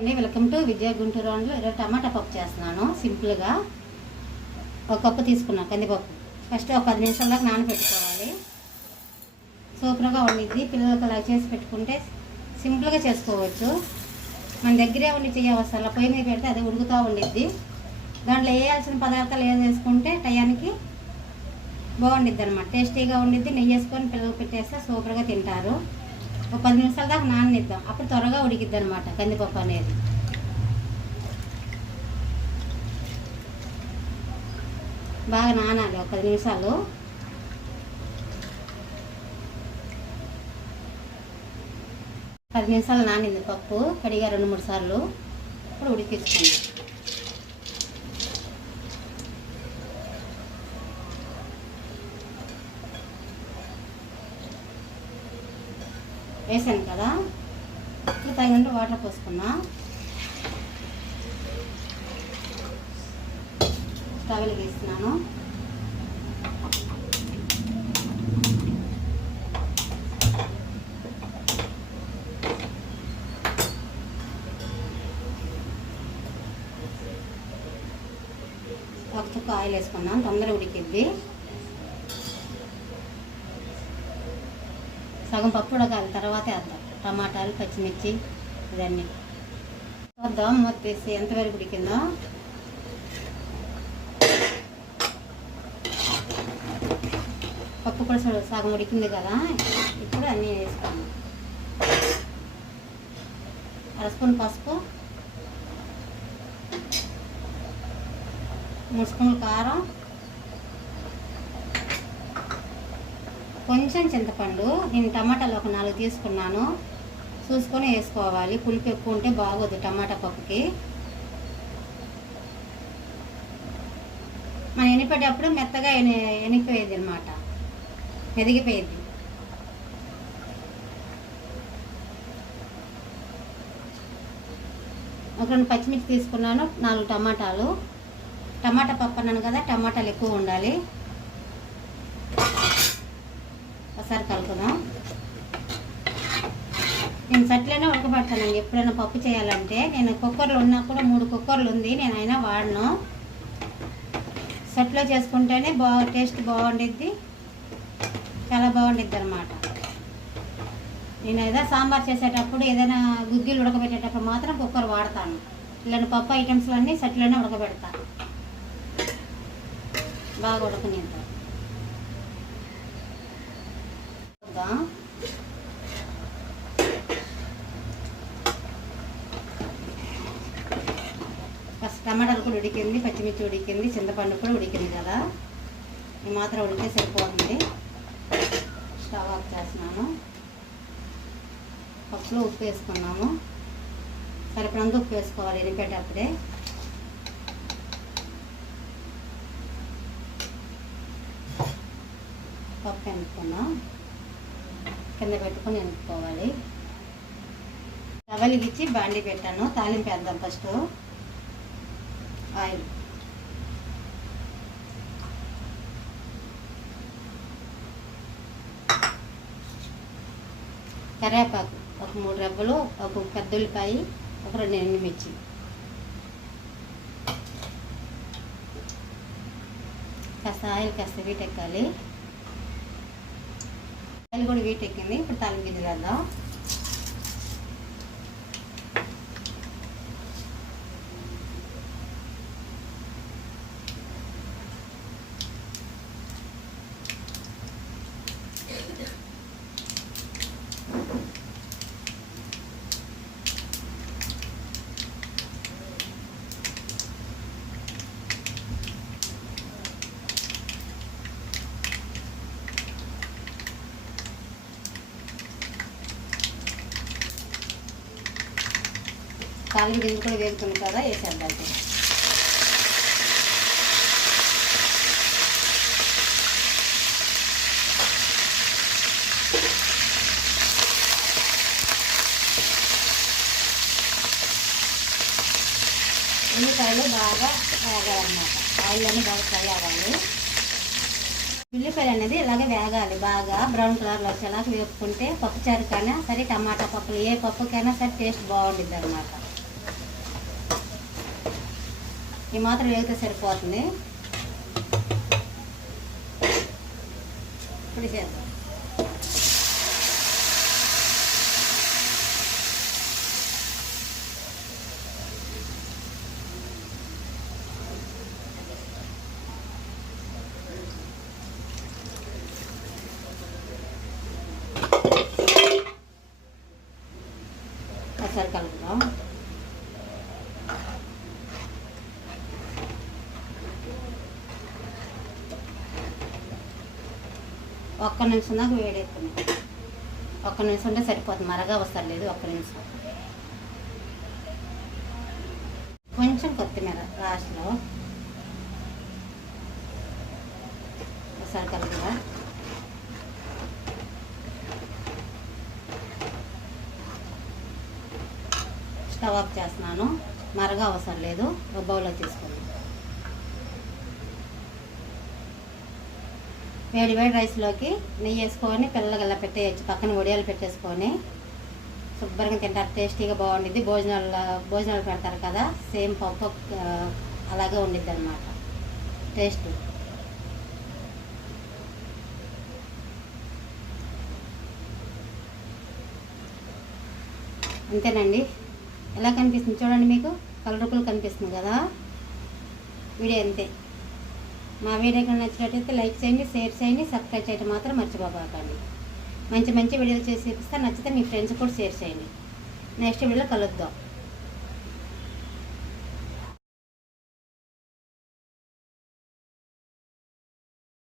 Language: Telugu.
అండి వెల్కమ్ టు విజయ గుంటూరు వంటలు ఈరోజు టమాటా పప్పు చేస్తున్నాను సింపుల్గా. ఒక కప్పు తీసుకున్నాను కందిపప్పు. ఫస్ట్ ఒక పది నిమిషాల దాకా నానబెట్టుకోవాలి సూపర్గా ఉండిద్ది పిల్లలకు అలా చేసి పెట్టుకుంటే సింపుల్గా చేసుకోవచ్చు. మన దగ్గరే ఉండి చేయవసరం పొయ్యి మీద పెడితే అది ఉడుకుతూ ఉండిద్ది. దాంట్లో వేయాల్సిన పదార్థాలు ఏం వేసుకుంటే టయానికి బాగుండిద్ది అనమాట టేస్టీగా ఉండిద్ది. నెయ్యి వేసుకొని పిల్లలకు పెట్టేస్తే సూపర్గా తింటారు. ఒక పది నిమిషాల దాకా నాననిద్దాం. అప్పుడు త్వరగా ఉడికిద్ది అనమాట కందిపప్పు అనేది. బాగా నానాలి ఒక పది నిమిషాలు. పది నిమిషాలు నానింది పప్పు. కడిగా రెండు మూడు సార్లు. ఇప్పుడు ఉడికిస్తుంది వేసాను కదా. ఇప్పుడు తగినంత వాటర్ పోసుకున్నా. స్టవ్ గీస్తున్నాను. ఒక చుక్క ఆయిల్ వేసుకున్నాను. తొందరగా ఉడికిద్ది. సగం పప్పు ఉడకాలి తర్వాత వేద్దాం. టమాటాలు పచ్చిమిర్చి ఇవన్నీ. చూద్దాం మూత ఎంతవరకు ఉడికిందో. పప్పు కూడా సగం- ఉడికింది కదా. ఇప్పుడు అన్నీ వేసుకోండి అర స్పూన్ పసుపు మూడు స్పూన్లు కారం కొంచెం చింతపండు నేను టమాటాలు ఒక నాలుగు తీసుకున్నాను. చూసుకొని వేసుకోవాలి. పులుపు ఎక్కువ ఉంటే బాగోదు టమాటా పప్పుకి. మనం ఎనిపేటప్పుడు మెత్తగా ఎని ఎనిపోయేది అనమాట ఎదిగిపోయేది ఒక రెండు పచ్చిమిర్చి తీసుకున్నాను. నాలుగు టమాటాలు. టమాటా పప్పు అన్నాను కదా టమాటాలు ఎక్కువ ఉండాలి. ఒకసారి కలుపుదాం. నేను సట్లనే ఉడకబడతానండి ఎప్పుడైనా పప్పు చేయాలంటే నేను కుక్కర్లో ఉన్నా కూడా మూడు కుక్కర్లు ఉంది. నేను అయినా వాడను. సట్లో చేసుకుంటేనే బాగా టేస్ట్ బాగుండిద్ది. చాలా బాగుండిద్ది అనమాట నేను ఏదో సాంబార్ చేసేటప్పుడు ఏదైనా గుగ్గిలు ఉడకబెట్టేటప్పుడు మాత్రం కుక్కర్ వాడతాను. ఇలాంటి పప్పు ఐటమ్స్లన్నీ సట్లోనే ఉడకబెడతాను. బాగా ఉడకనిద్దాం. చూద్దాం ఫస్ట్ టమాటాలు కూడా ఉడికింది పచ్చిమిర్చి ఉడికింది చింతపండు కూడా ఉడికింది కదా? ఈ మాత్రం ఉడికితే సరిపోతుంది. స్టవ్ ఆఫ్ చేస్తున్నాను. పప్పులో ఉప్పు వేసుకున్నాము. సరిపడంత ఉప్పు వేసుకోవాలి ఎనిపేటప్పుడే పప్పు ఎనుకున్నాం కింద పెట్టుకొని ఎనుక్కోవాలి వెలిగించి బాండి పెట్టాను. తాలింపు వేద్దాం ఫస్ట్. ఆయిల్. కరివేపాకు. ఒక మూడు రెబ్బలు ఒక పెద్ద ఉల్లిపాయ ఒక రెండు ఎండుమిర్చి. కాస్త ఆయిల్ కాస్త వీటెక్కాలి అది కూడా వీట్ ఎక్కింది ఇప్పుడు తాలింపు గింజలు వేద్దాం. తాలింపు గింజలు కూడా వేగుతుంది కదా వేసేద్దాం ఇప్పుడు. ఉల్లిపాయలు బాగా వేగాలన్నమాట. ఆయిల్లోనే బాగా ఫ్రై అవ్వాలి. ఉల్లిపాయలు అనేది ఇలాగే వేగాలి బాగా బ్రౌన్ కలర్లో వచ్చేలాగా వేపుకుంటే పప్పుచారుకైనా సరే టమాటా పప్పులు ఏ పప్పుకైనా సరే టేస్ట్ బాగుంటుంది అనమాట ఈ మాత్రం వేగితే సరిపోతుంది. ఇప్పుడు చేద్దాం. ఒకసారి కలుపుదాం ఒక్క నిమిషం దాకా వేడెత్తుంది ఒక్క నిమిషం ఉంటే సరిపోతుంది. మరగా అవసరం లేదు. ఒక్క నిమిషం. కొంచెం కొత్తిమీర లాస్ట్లో ఒకసారి కలుపుదా. స్టవ్ ఆఫ్ చేస్తున్నాను. మరగా అవసరం లేదు. ఒక బౌల్లో తీసుకున్నాను వేడి వేడి రైస్లోకి నెయ్యి వేసుకొని పిల్లలకి ఇలా పెట్టేయచ్చు పక్కన వడియాలు పెట్టేసుకొని. శుభ్రంగా తింటారు టేస్టీగా బాగుండిద్ది. భోజనాలు భోజనాలు పెడతారు కదా సేమ్ పప్పు అలాగే ఉండిద్ది అనమాట టేస్ట్. అంతేనండి. ఎలా కనిపిస్తుంది చూడండి మీకు? కలర్ఫుల్ కనిపిస్తుంది కదా? వీడియో అంతే. మా వీడియో కనుక నచ్చినట్టయితే లైక్ చేయండి షేర్ చేయండి సబ్స్క్రైబ్ చేయడం మాత్రం మర్చిపోబాకండి మంచి మంచి వీడియోలు చేసి చూపిస్తే నచ్చితే మీ ఫ్రెండ్స్ కూడా షేర్ చేయండి. నెక్స్ట్ వీడియోలో కలుద్దాం.